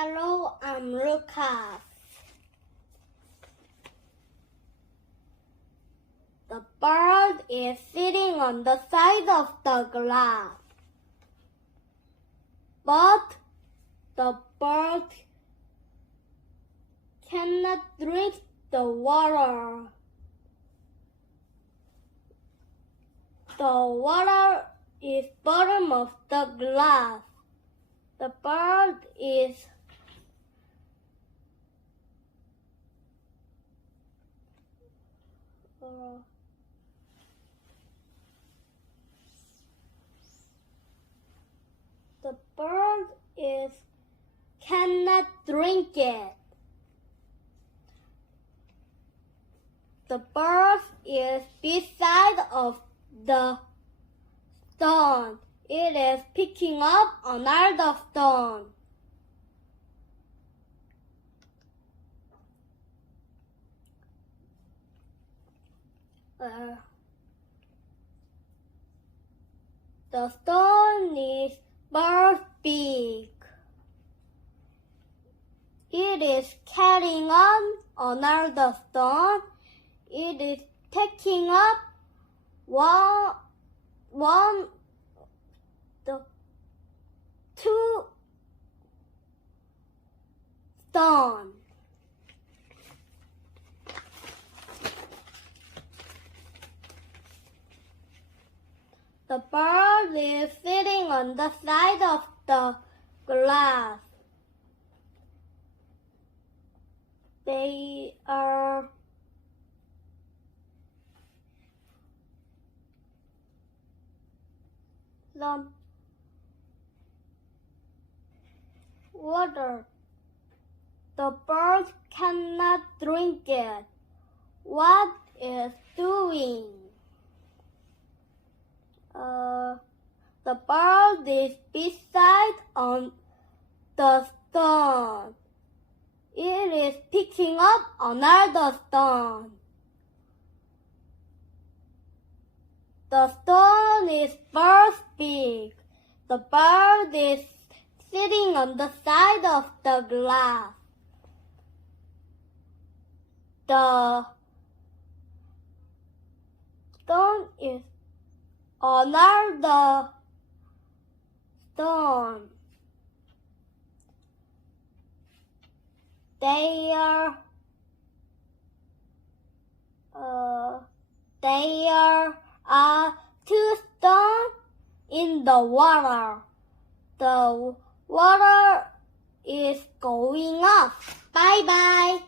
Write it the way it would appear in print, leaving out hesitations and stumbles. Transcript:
Hello, I'm Lucas. The bird is sitting on the side of the glass. But the bird cannot drink the water. The water is bottom of the glass. The bird is cannot drink it. The bird is beside of the stone. It is picking up another stone. The stone is bird big. It is carrying on another stone. It is taking up two stones. The bird is sitting on the side of the glass. They are some water. The bird cannot drink it. What is doing? The bird is beside on the stone. It is picking up another stone. The stone is bird big. The bird is sitting on the side of the glass. The stone is another stone. There are two stones in the water. The water is going up. Bye bye.